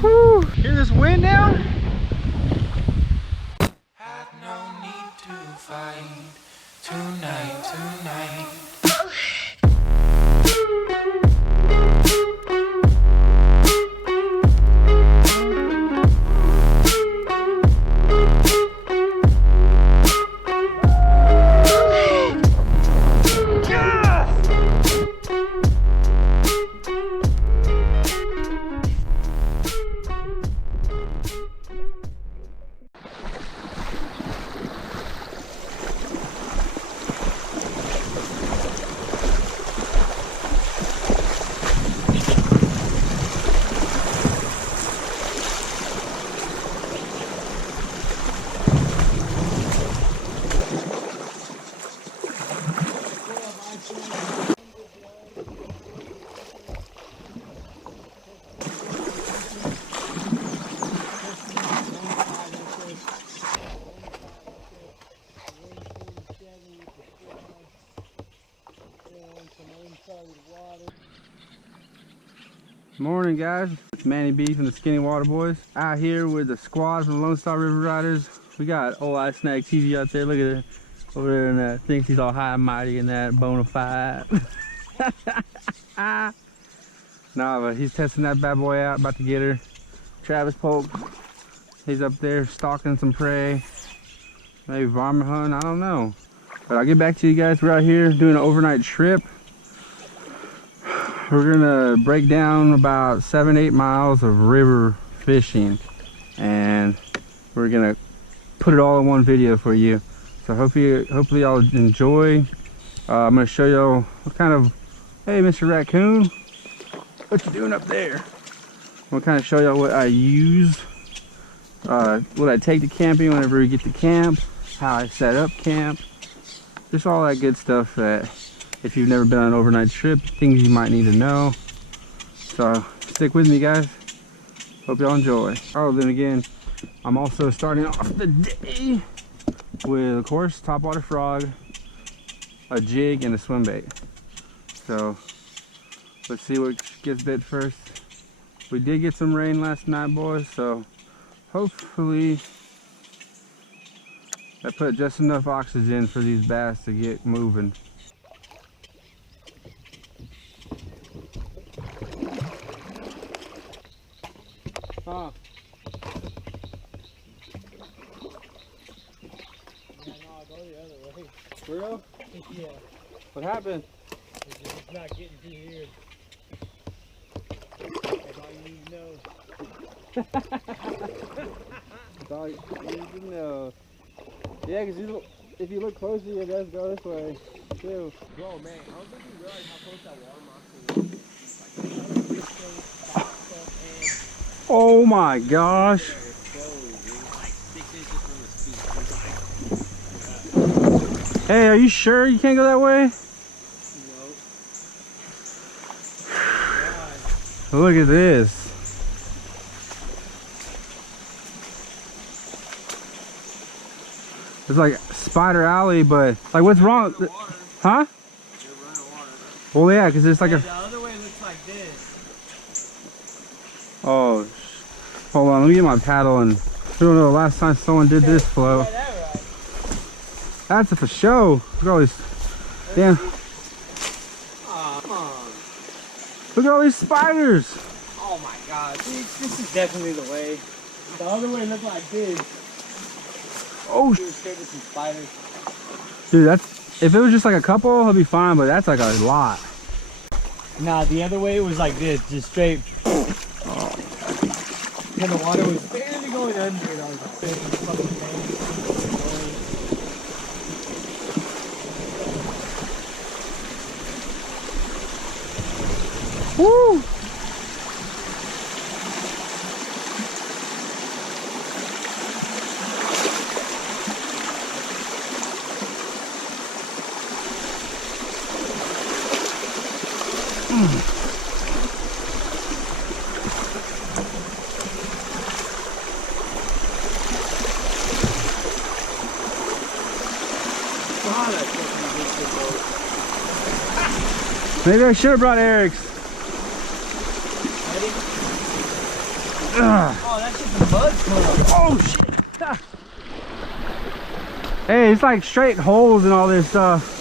Whew. Hear this wind now? Had no need to fight tonight. Morning, guys. It's Manny B from the Skinny Water Boys. Out here with the squad from the Lone Star River Riders. We got old iSnagTV out there. Look at it over there, and that thinks he's all high and mighty and that bona fide. Nah, but he's testing that bad boy out, about to get her. Travis Polk, he's up there stalking some prey. Maybe varmint hunting, I don't know. But I'll get back to you guys. We're out here doing an overnight trip. We're gonna break down about 7-8 miles of river fishing, and we're gonna put it all in one video for you. So hopefully y'all enjoy. I'm gonna show y'all what kind of, hey Mr. Raccoon, what you doing up there? I'm gonna kind of show y'all what I use, what I take to camping whenever we get to camp, how I set up camp, just all that good stuff that if you've never been on an overnight trip, things you might need to know. So stick with me, guys. Hope y'all enjoy. Oh, then again, I'm also starting off the day with, of course, topwater frog, a jig, and a swim bait. So let's see what gets bit first. We did get some rain last night, boys, so hopefully I put just enough oxygen for these bass to get moving. Huh? Yeah, no, I'll go the other way. For real? Yeah. What happened? It's just not getting through here. That's all you need to know. That's all you need to know. Yeah, because if you look closely, it does go this way, too. Bro, man, I don't think you realize how close that water mark is. Oh my gosh. Hey, are you sure you can't go that way? No. Look at this. It's like Spider Alley, but like what's wrong? Huh? Well, yeah, because it's like a... The other way looks like this. Oh, hold on, let me get my paddle and I don't know the last time someone did this flow. Yeah, that right. That's a for show. Look at all these, damn. Oh, come on. Look at all these spiders. Oh my god, this is definitely the way. The other way looked like this. Oh, We were scared of some spiders. dude, that's, if it was just like a couple, it'll be fine, but that's like a lot. Nah, the other way it was like this, just straight. Oh. And the water was barely going under it. I was like, fucking Woo! Maybe I should have brought Eric's. Oh, that's just a mud club. Oh shit! Ah. Hey, it's like straight holes in all this stuff.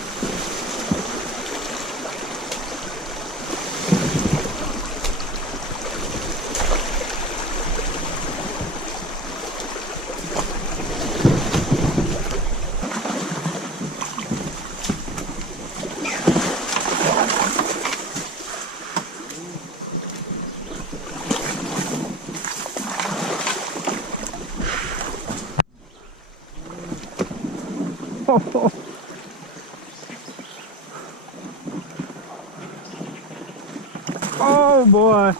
Oh boy.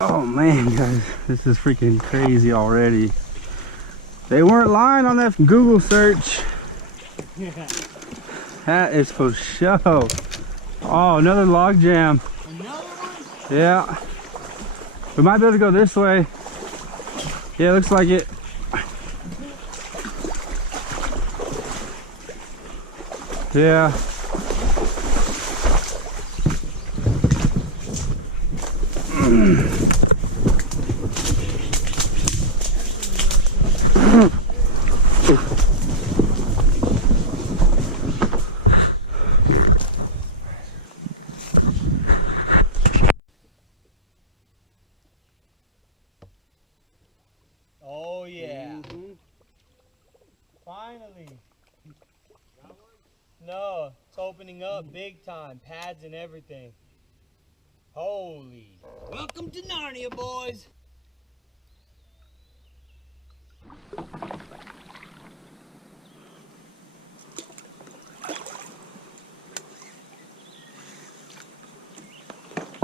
Oh man, guys, this is freaking crazy already. They weren't lying on that Google search. Yeah. That is for show. Oh, another log jam. Another one? Yeah. We might be able to go this way. Yeah, looks like it. Yeah. Oh yeah. Finally. No, it's opening up big time. Pads and everything. Holy. Welcome to Narnia, boys.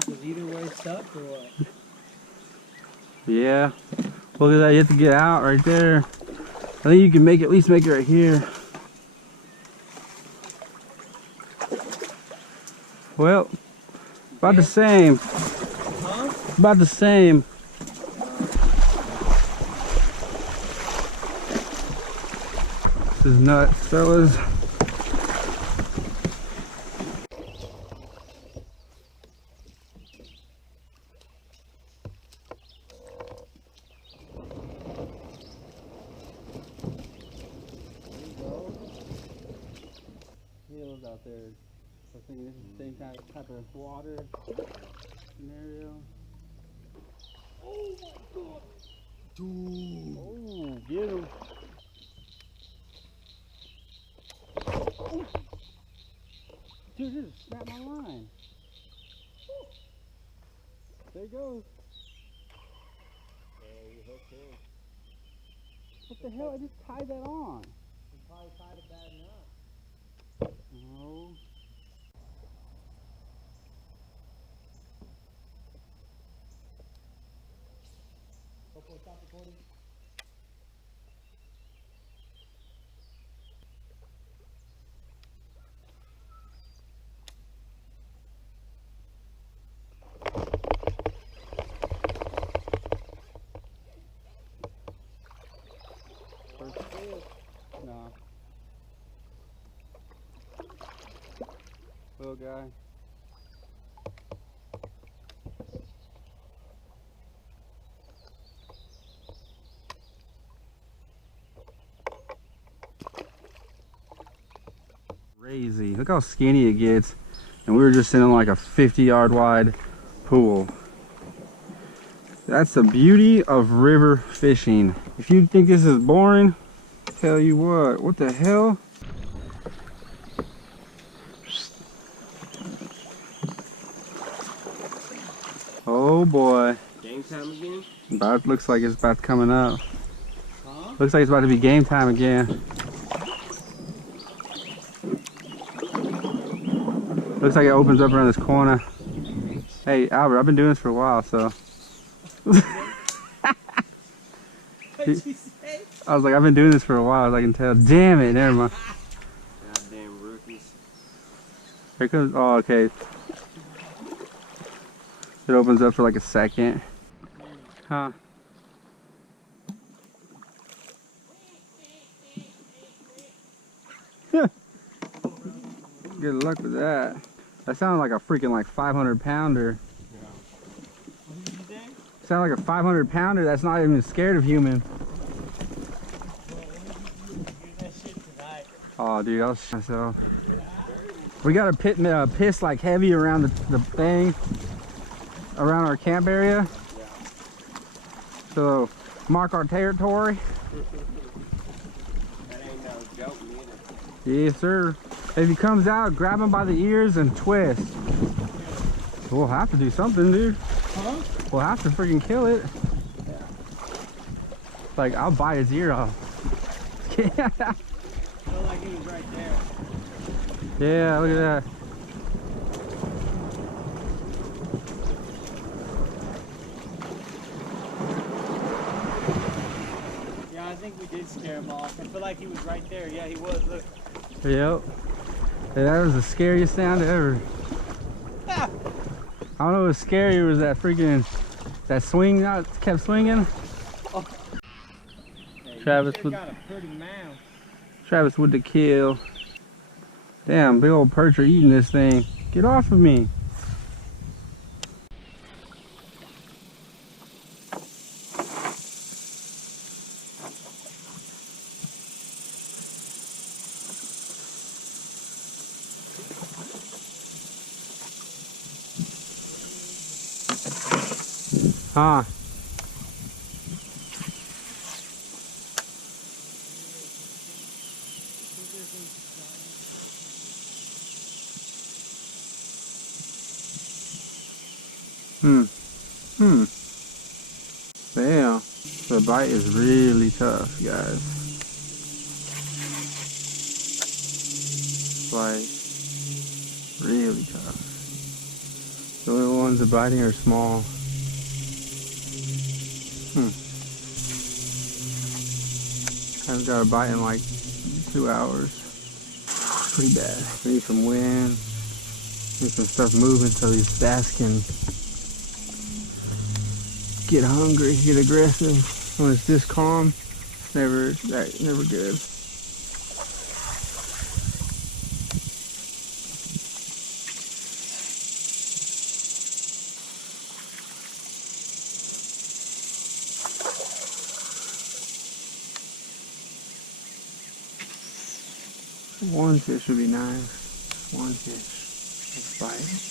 Is either way stuck or what? Yeah. Look at that, you have to get out right there. I think you can make it, at least make it right here. Well, about the same. Huh? About the same. This is nuts, fellas. Hills out there. I was thinking this is the same type of water scenario. Oh my god. Dude. Oh, get him. Oh. Dude, this just snapped my line. There it goes. What the hell? I just tied that on. You probably tied a bad knot. No. Hopefully stop recording. First fish. Nah. Little guy. Crazy. Look how skinny it gets. And we were just in like a 50-yard wide pool. That's the beauty of river fishing. If you think this is boring, tell you what the hell? Oh boy. Game time again? Looks like it's about coming up. Huh? Looks like it's about to be game time again. Looks like it opens up around this corner. Hey, Albert, I've been doing this for a while, so. What'd you say? I was like, I've been doing this for a while, as I can tell. Damn it, never mind. Goddamn rookies. Here comes, oh, okay. It opens up for like a second. Huh? Good luck with that. That sounded like a freaking like 500 pounder. What did you say? Sounded like a 500 pounder that's not even scared of human. That shit tonight. Oh, dude, I'll shit myself. We got a piss like heavy around the thing, around our camp area. Yeah. So, mark our territory. That ain't no joke neither. Yes, sir. If he comes out, grab him by the ears and twist. We'll have to do something, dude. Huh? We'll have to freaking kill it. Yeah. Like, I'll bite his ear off. Felt like he was right there. Yeah, look at that. Yeah, I think we did scare him off. I feel like he was right there. Yeah, he was. Look. Yep. Hey, that was the scariest sound ever. I don't know what was scarier, was that freaking, that swing that kept swinging. Oh. Hey, Travis you with, got a pretty mouth. Travis with the kill. Damn, big old perch are eating this thing. Get off of me. Huh? Damn. The bite is really tough, guys. Like, really tough. The only ones that biting are small. Haven't got a bite in like 2 hours. Pretty bad. We need some wind. Need some stuff moving so these bass can get hungry, get aggressive. When it's this calm, it's never good. One fish would be nice. One fish. Let's bite.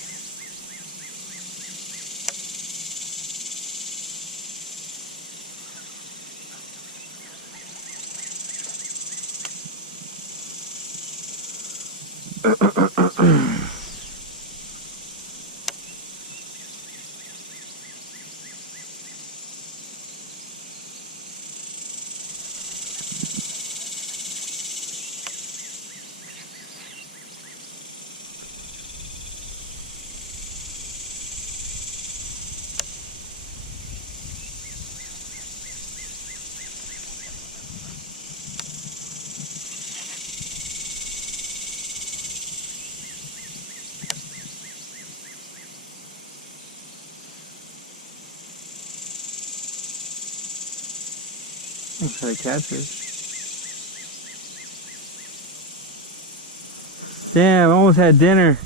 Let's try to catfish. Damn, I almost had dinner.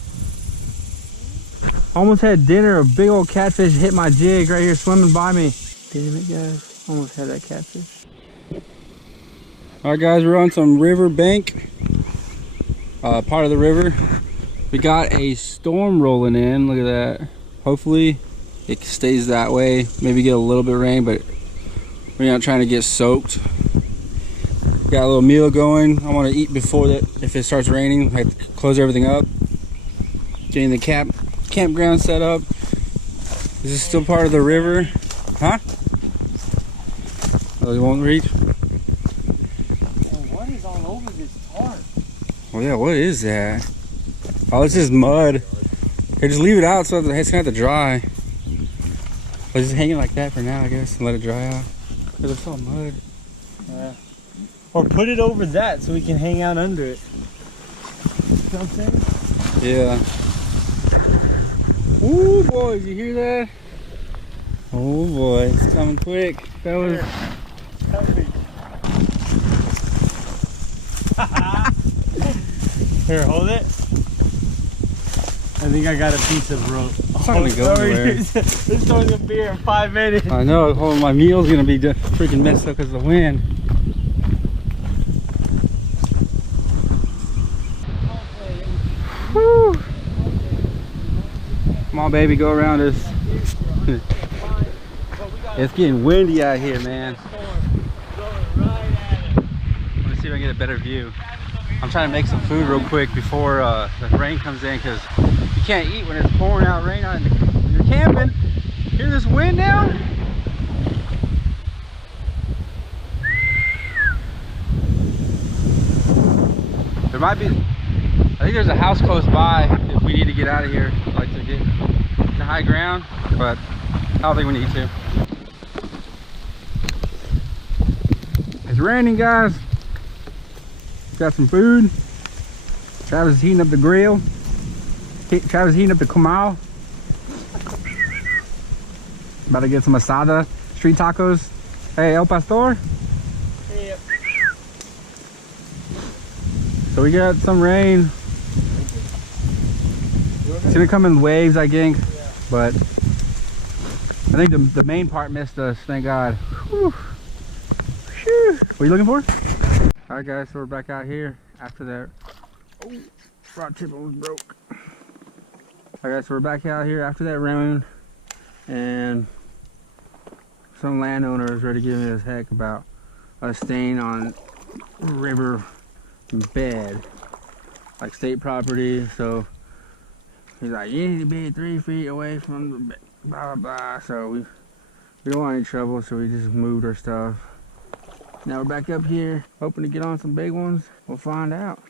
Almost had dinner. A big old catfish hit my jig right here swimming by me. Damn it, guys. Almost had that catfish. Alright, guys, we're on some river bank. Part of the river. We got a storm rolling in. Look at that. Hopefully it stays that way. Maybe get a little bit of rain, but we're not trying to get soaked. Got a little meal going. I want to eat before that. If it starts raining, I have to close everything up. Getting the campground set up. This is still part of the river. Huh? Oh, it won't reach? What is all over this tarp? Oh yeah, what is that? Oh, it's just mud. Here, just leave it out so it's gonna have to dry. Let's just hang it like that for now, I guess, and let it dry out. Cause it's all mud. Yeah. Or put it over that so we can hang out under it. You know what I'm saying? Yeah. Ooh, boys, you hear that? Oh boy, it's coming quick, fellas. Here, hold it. I think I got a piece of rope. It's not gonna go anywhere. This one's gonna be here in 5 minutes. I know, oh, my meal's gonna be freaking messed up because of the wind. Woo. Come on, baby, go around us. It's getting windy out here, man. Let's see if I can get a better view. I'm trying to make some food real quick before the rain comes in, because you can't eat when it's pouring out rain out when you're camping. Hear this wind now? There might be, I think there's a house close by if we need to get out of here, like to get to high ground, but I don't think we need to. It's raining, guys. Got some food. Travis is heating up the grill. Travis is heating up the comal. About to get some asada, street tacos. Hey, El Pastor. Yep. So we got some rain. It's gonna come in waves, I think. Yeah. But I think the main part missed us, thank God. Whew. Whew. What are you looking for? Alright guys, so we're back out here after that. Oh, rod tip almost broke. Alright, so we're back out here after that rain, and some landowner is ready to give me this heck about us staying on river bed, like state property. So he's like, you need to be 3 feet away from the bed, blah blah blah. So we don't want any trouble, so we just moved our stuff. Now we're back up here, hoping to get on some big ones. We'll find out.